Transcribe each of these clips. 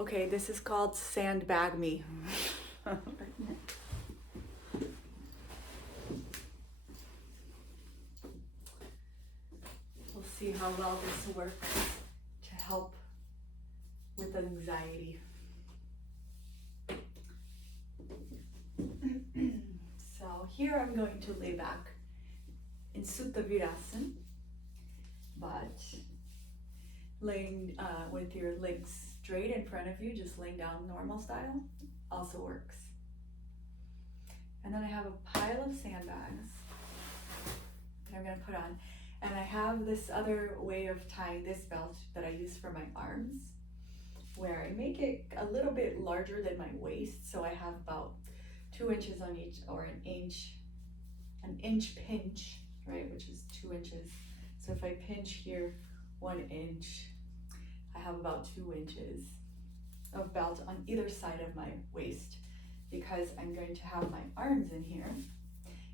Okay, this is called sandbag me. We'll see how well this works to help with anxiety. So here I'm going to lay back in Supta Virasana, but laying with your legs straight in front of you, just laying down normal style, also works. And then I have a pile of sandbags that I'm going to put on. And I have this other way of tying this belt that I use for my arms, where I make it a little bit larger than my waist. So I have about 2 inches on each, or an inch pinch, right, which is 2 inches. So if I pinch here 1 inch, I have about 2 inches of belt on either side of my waist, because I'm going to have my arms in here,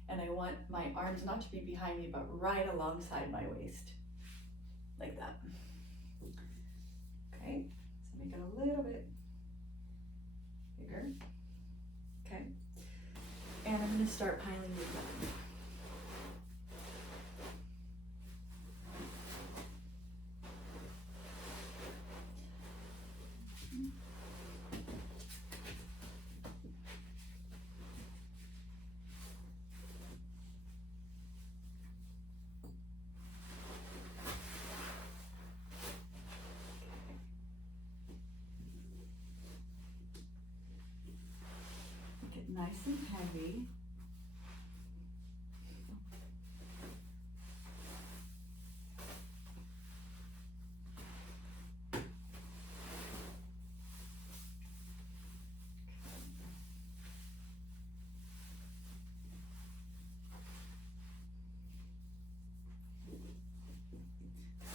and I want my arms not to be behind me, but right alongside my waist, like that. Okay, so make it a little bit bigger. Okay, and I'm going to start piling these up. Make it nice and heavy.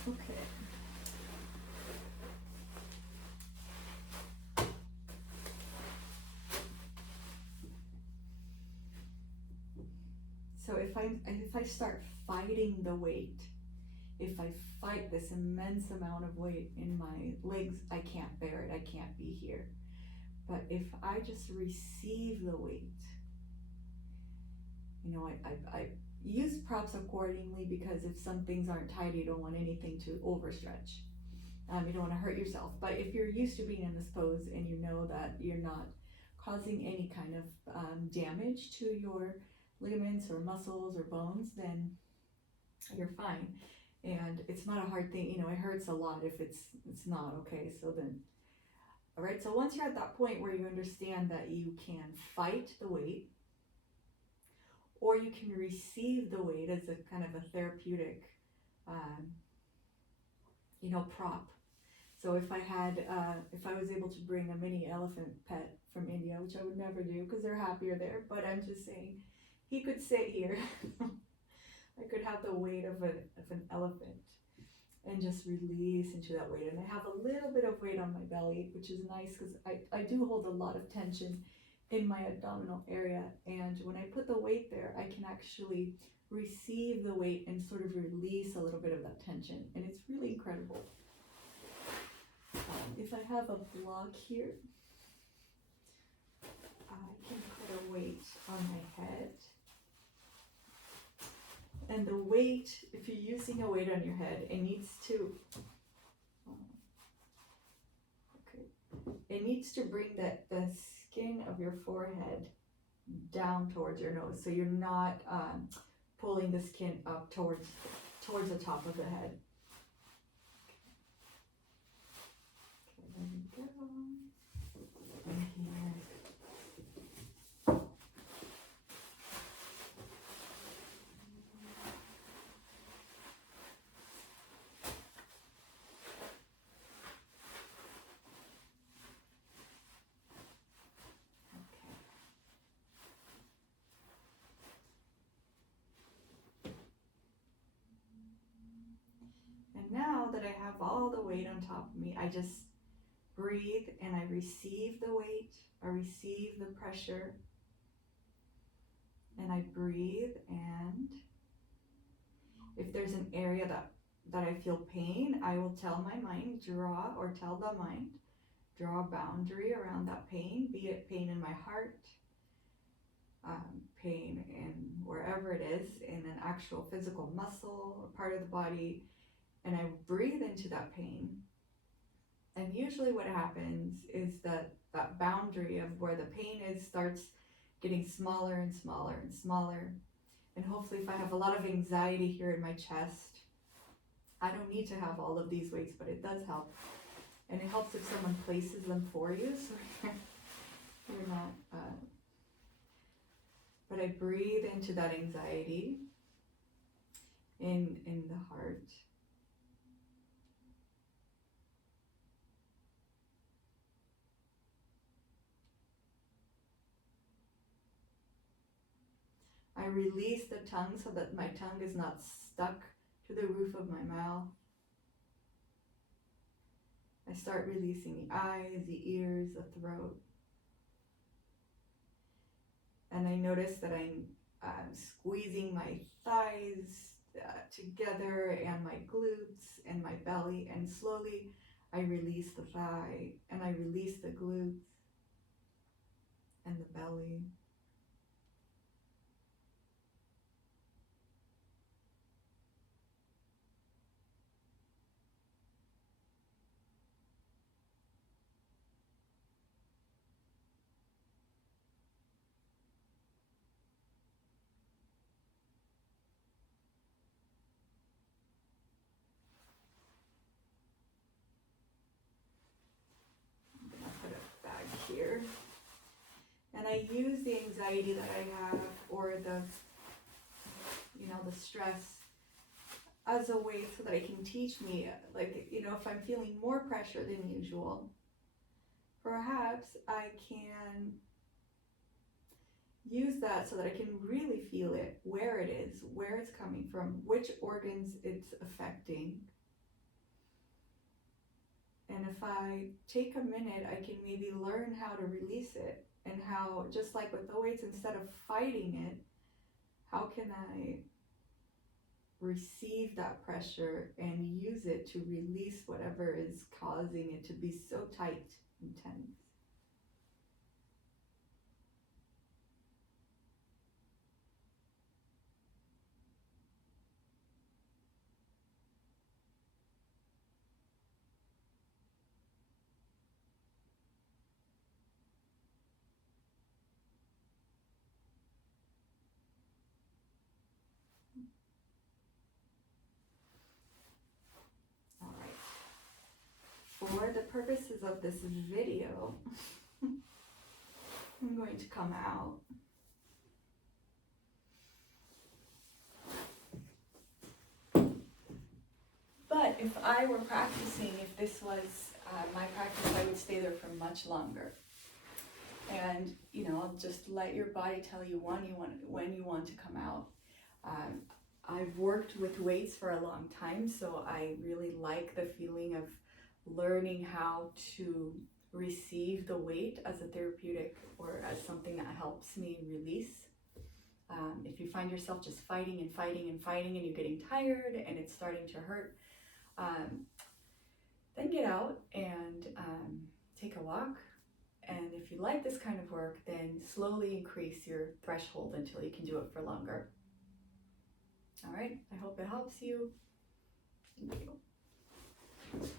Okay. So if I start fighting the weight, if I fight this immense amount of weight in my legs, I can't bear it. I can't be here. But if I just receive the weight, you know, I use props accordingly, because if some things aren't tight, you don't want anything to overstretch. You don't want to hurt yourself. But if you're used to being in this pose and you know that you're not causing any kind of damage to your ligaments or muscles or bones, then you're fine. And it's not a hard thing, you know, it hurts a lot if it's not okay. So then, all right, so once you're at that point where you understand that you can fight the weight, or you can receive the weight as a kind of a therapeutic, prop. So if I was able to bring a mini elephant pet from India, which I would never do because they're happier there, but I'm just saying, he could sit here. I could have the weight of an elephant and just release into that weight. And I have a little bit of weight on my belly, which is nice because I do hold a lot of tension in my abdominal area. And when I put the weight there, I can actually receive the weight and sort of release a little bit of that tension. And it's really incredible. If I have a block here, I can put a weight on my head. And the weight, if you're using a weight on your head, it needs to, it needs to bring the skin of your forehead down towards your nose. So you're not pulling the skin up towards the top of the head. Okay, there we go. And here. Now that I have all the weight on top of me, I just breathe and I receive the weight, I receive the pressure, and I breathe. And if there's an area that I feel pain, I will tell my mind, draw, or tell the mind, draw a boundary around that pain, be it pain in my heart, pain in wherever it is, in an actual physical muscle or part of the body, and I breathe into that pain. And usually what happens is that that boundary of where the pain is starts getting smaller and smaller and smaller. And hopefully if I have a lot of anxiety here in my chest, I don't need to have all of these weights, but it does help. And it helps if someone places them for you, so you're not, but I breathe into that anxiety in the heart. I release the tongue so that my tongue is not stuck to the roof of my mouth. I start releasing the eyes, the ears, the throat. And I notice that I'm squeezing my thighs together and my glutes and my belly, and slowly I release the thigh and I release the glutes and the belly. Put a bag here. And I use the anxiety that I have, or the stress, as a way so that it can teach me, like, if I'm feeling more pressure than usual, perhaps I can use that so that I can really feel it, where it is, where it's coming from, which organs it's affecting. And if I take a minute, I can maybe learn how to release it, and how, just like with the weights, instead of fighting it, how can I receive that pressure and use it to release whatever is causing it to be so tight and tense. All right. For the purposes of this video, I'm going to come out. But if I were practicing, if this was my practice, I would stay there for much longer. And just let your body tell you when you want to come out. I've worked with weights for a long time, so I really like the feeling of learning how to receive the weight as a therapeutic, or as something that helps me release. If you find yourself just fighting and fighting and fighting, and you're getting tired and it's starting to hurt, then get out and take a walk. And if you like this kind of work, then slowly increase your threshold until you can do it for longer. All right, I hope it helps you. Thank you.